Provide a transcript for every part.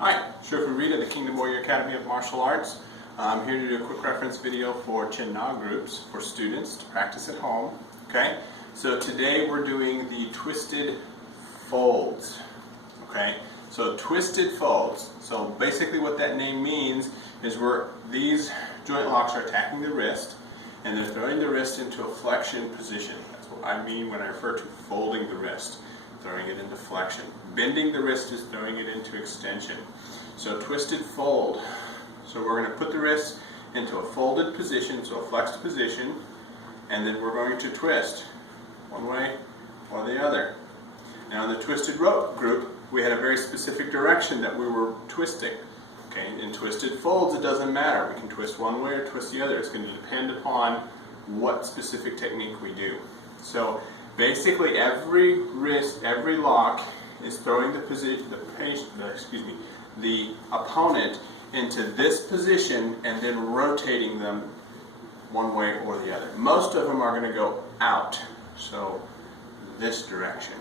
Hi, Shofu Rita, the Kingdom Warrior Academy of Martial Arts. I'm here to do a quick reference video for Chin Na groups for students to practice at home. Okay, so today we're doing the twisted folds. Okay, so twisted folds. So basically what that name means is these joint locks are attacking the wrist and they're throwing the wrist into a flexion position. That's what I mean when I refer to folding the wrist. Throwing it into flexion. Bending the wrist is throwing it into extension. So twisted fold. So we're going to put the wrist into a folded position, so a flexed position, and then we're going to twist one way or the other. Now in the twisted rope group, we had a very specific direction that we were twisting. Okay, in twisted folds it doesn't matter. We can twist one way or twist the other. It's going to depend upon what specific technique we do. So basically, every lock is throwing the opponent into this position and then rotating them one way or the other. Most of them are going to go out, so this direction,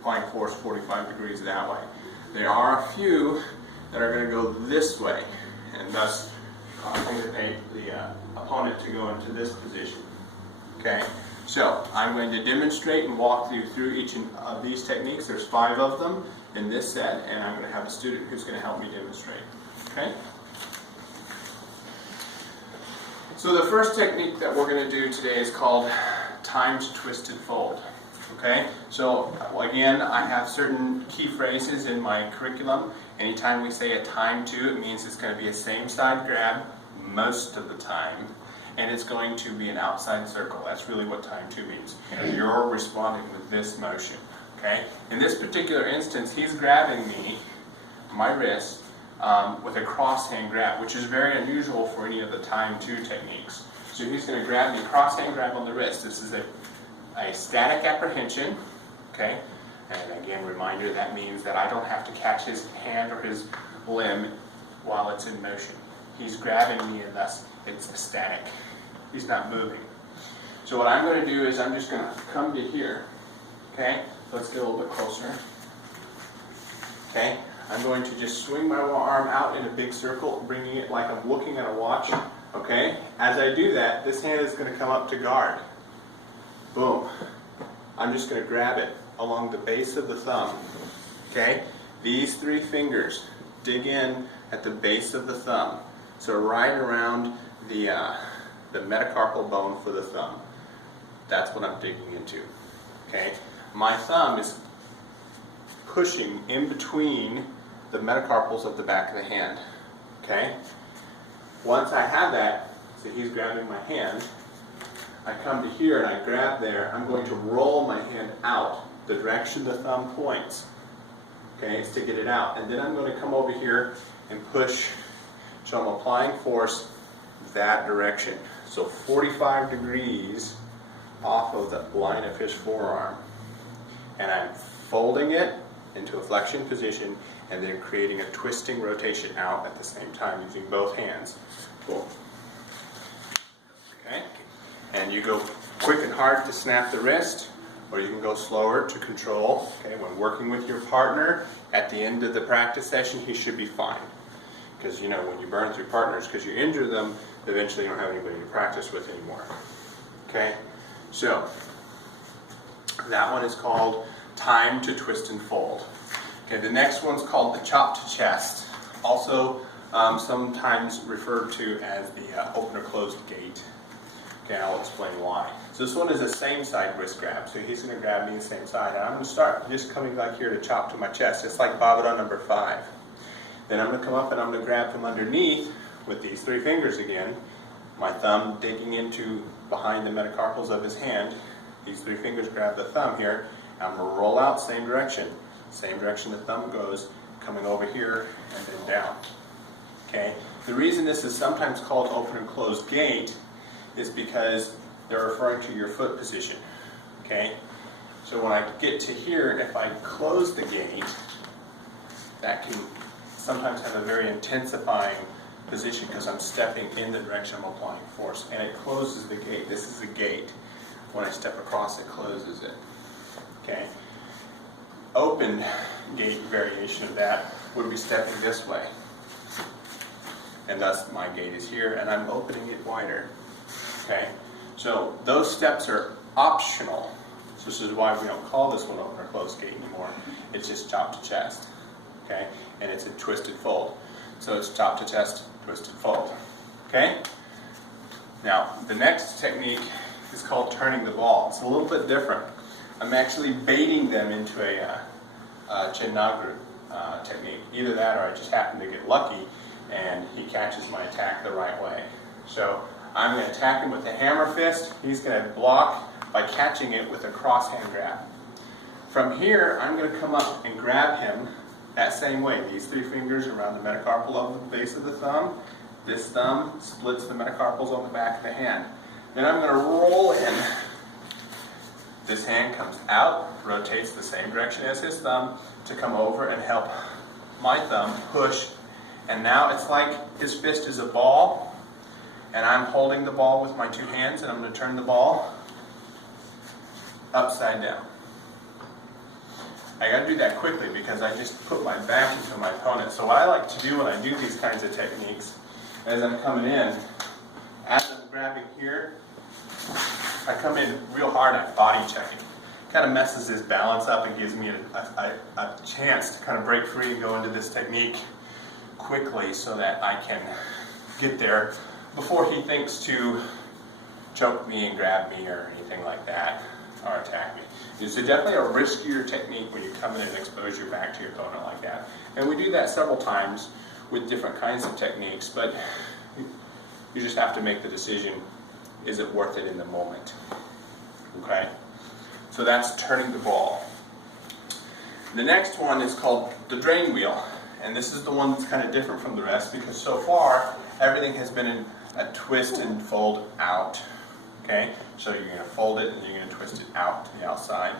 applying force 45 degrees that way. There are a few that are going to go this way, and thus causing the opponent to go into this position. Okay. So, I'm going to demonstrate and walk you through each of these techniques. There's 5 of them in this set, and I'm going to have a student who's going to help me demonstrate. Okay? So the first technique that we're going to do today is called timed twisted fold. Okay? So, again, I have certain key phrases in my curriculum. Anytime we say a time to, it means it's going to be a same side grab most of the time. And it's going to be an outside circle. That's really what time 2 means. And you're responding with this motion. Okay? In this particular instance, he's grabbing me, my wrist, with a cross hand grab, which is very unusual for any of the time 2 techniques. So he's going to grab me, cross hand grab on the wrist. This is a static apprehension. Okay? And again, reminder, that means that I don't have to catch his hand or his limb while it's in motion. He's grabbing me, and thus it's static. He's not moving. So what I'm going to do is I'm just going to come to here. Okay? Let's get a little bit closer. Okay? I'm going to just swing my arm out in a big circle, bringing it like I'm looking at a watch. Okay? As I do that, this hand is going to come up to guard. Boom. I'm just going to grab it along the base of the thumb. Okay? These 3 fingers dig in at the base of the thumb. So right around the metacarpal bone for the thumb. That's what I'm digging into. Okay? My thumb is pushing in between the metacarpals of the back of the hand. Okay? Once I have that, so he's grabbing my hand, I come to here and I grab there. I'm going to roll my hand out the direction the thumb points. Okay? It's to get it out. And then I'm going to come over here and push. So I'm applying force that direction. So 45 degrees off of the line of his forearm. And I'm folding it into a flexion position and then creating a twisting rotation out at the same time using both hands. Cool. Okay? And you go quick and hard to snap the wrist, or you can go slower to control. Okay? When working with your partner, at the end of the practice session, he should be fine. Because, you know, when you burn through partners, because you injure them, eventually you don't have anybody to practice with anymore. Okay? So, that one is called time to twist and fold. Okay, the next one's called the chop to chest. Also, sometimes referred to as the open or closed gate. Okay, I'll explain why. So this one is a same side wrist grab. So he's going to grab me the same side. And I'm going to start just coming back here to chop to my chest. It's like Bhavata number 5. Then I'm going to come up and I'm going to grab from underneath with these 3 fingers again. My thumb digging into behind the metacarpals of his hand. These 3 fingers grab the thumb here. I'm going to roll out same direction. Same direction the thumb goes, coming over here and then down. Okay? The reason this is sometimes called open and closed gate is because they're referring to your foot position. Okay? So when I get to here, if I close the gate, that can sometimes have a very intensifying position because I'm stepping in the direction I'm applying force, and it closes the gate. This is the gate. When I step across, it closes it. Okay. Open gait variation of that would be stepping this way. And thus my gait is here, and I'm opening it wider. Okay? So those steps are optional. So this is why we don't call this one open or closed gait anymore. It's just chop to chest. Okay? And it's a twisted fold. So it's chop to chest, twisted fold. Okay? Now, the next technique is called turning the ball. It's a little bit different. I'm actually baiting them into a Chin-Nagru technique. Either that or I just happen to get lucky and he catches my attack the right way. So I'm going to attack him with a hammer fist. He's going to block by catching it with a cross hand grab. From here, I'm going to come up and grab him that same way. These three fingers around the metacarpal of the base of the thumb. This thumb splits the metacarpals on the back of the hand. Then I'm going to roll in. This hand comes out, rotates the same direction as his thumb to come over and help my thumb push. And now it's like his fist is a ball, and I'm holding the ball with my two hands, and I'm going to turn the ball upside down. I got to do that quickly because I just put my back into my opponent. So what I like to do when I do these kinds of techniques, as I'm coming in, as I'm grabbing here, I come in real hard at body checking. Kind of messes his balance up and gives me a chance to kind of break free and go into this technique quickly so that I can get there before he thinks to choke me and grab me or anything like that, or attack me. It's definitely a riskier technique when you come in and expose your back to your opponent like that. And we do that several times with different kinds of techniques, but you just have to make the decision, is it worth it in the moment? Okay? So that's turning the ball. The next one is called the drain wheel. And this is the one that's kind of different from the rest because so far everything has been in a twist and fold out. Okay? So you're going to fold it and you're going to twist it out to the outside.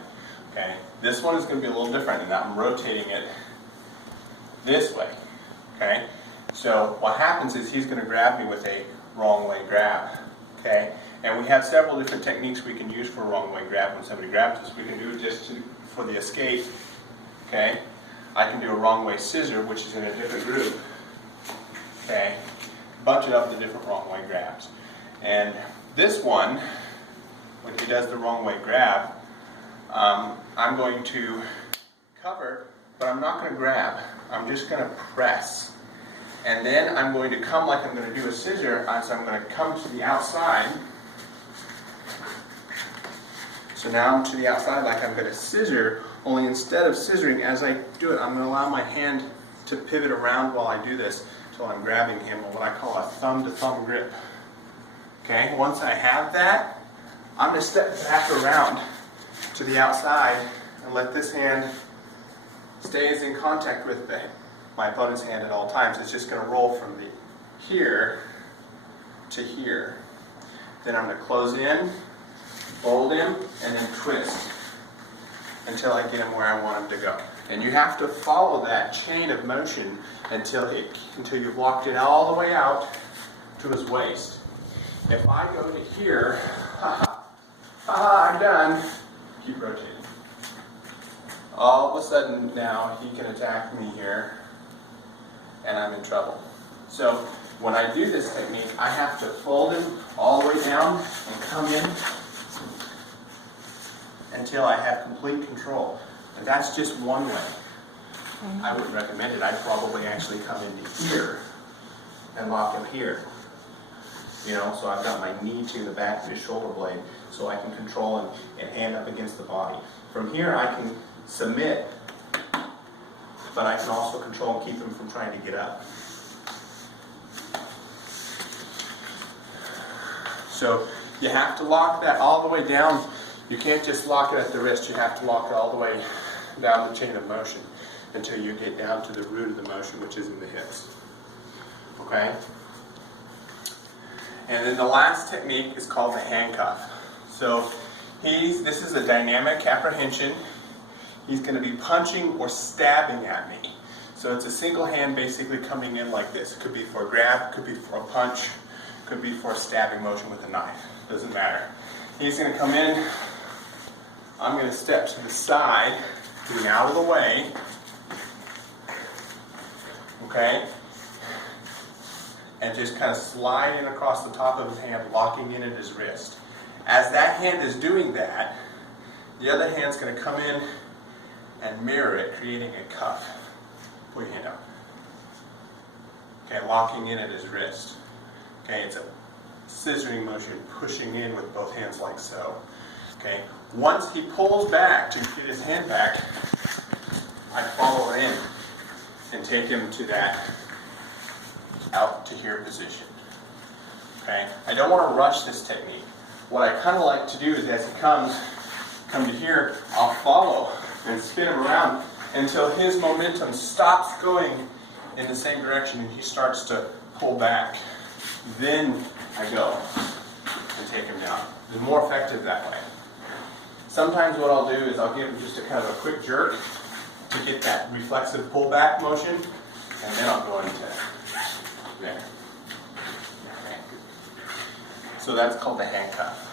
Okay? This one is going to be a little different in that I'm rotating it this way. Okay? So what happens is he's going to grab me with a wrong way grab. Okay? And we have several different techniques we can use for a wrong way grab when somebody grabs us. We can do it just for the escape. Okay? I can do a wrong way scissor, which is in a different group. Okay? Bunch of the different wrong way grabs. And this one, when he does the wrong way grab, I'm going to cover, but I'm not going to grab. I'm just going to press. And then I'm going to come like I'm going to do a scissor, so I'm going to come to the outside. So now I'm to the outside like I'm going to scissor, only instead of scissoring, as I do it, I'm going to allow my hand to pivot around while I do this until I'm grabbing him with what I call a thumb-to-thumb grip. Okay, once I have that, I'm going to step back around to the outside and let this hand stay in contact with my opponent's hand at all times. It's just going to roll from here to here. Then I'm going to close in, fold him, and then twist until I get him where I want him to go. And you have to follow that chain of motion until you've locked it all the way out to his waist. If I go to here, I'm done, keep rotating. All of a sudden now he can attack me here and I'm in trouble. So when I do this technique, I have to fold him all the way down and come in until I have complete control. And that's just one way. I wouldn't recommend it. I'd probably actually come into here and lock him here. You know, so I've got my knee to the back of his shoulder blade so I can control him and hand up against the body. From here I can submit, but I can also control and keep him from trying to get up. So you have to lock that all the way down. You can't just lock it at the wrist. You have to lock it all the way down the chain of motion until you get down to the root of the motion, which is in the hips. Okay? And then the last technique is called the handcuff. So this is a dynamic apprehension. He's going to be punching or stabbing at me. So it's a single hand basically coming in like this. It could be for a grab, could be for a punch, could be for a stabbing motion with a knife. Doesn't matter. He's going to come in. I'm going to step to the side, getting out of the way, okay? And just kind of sliding across the top of his hand, locking in at his wrist. As that hand is doing that, the other hand's going to come in and mirror it, creating a cuff. Pull your hand out. Okay, locking in at his wrist. Okay, it's a scissoring motion, pushing in with both hands like so. Okay, once he pulls back to get his hand back, I follow in and take him to that out to here position. Okay, I don't want to rush this technique. What I kind of like to do is as he come to here, I'll follow and spin him around until his momentum stops going in the same direction and he starts to pull back. Then I go and take him down. It's more effective that way. Sometimes what I'll do is I'll give him just a kind of a quick jerk to get that reflexive pullback motion, and then I'll go into there. Okay. So that's called the handcuff.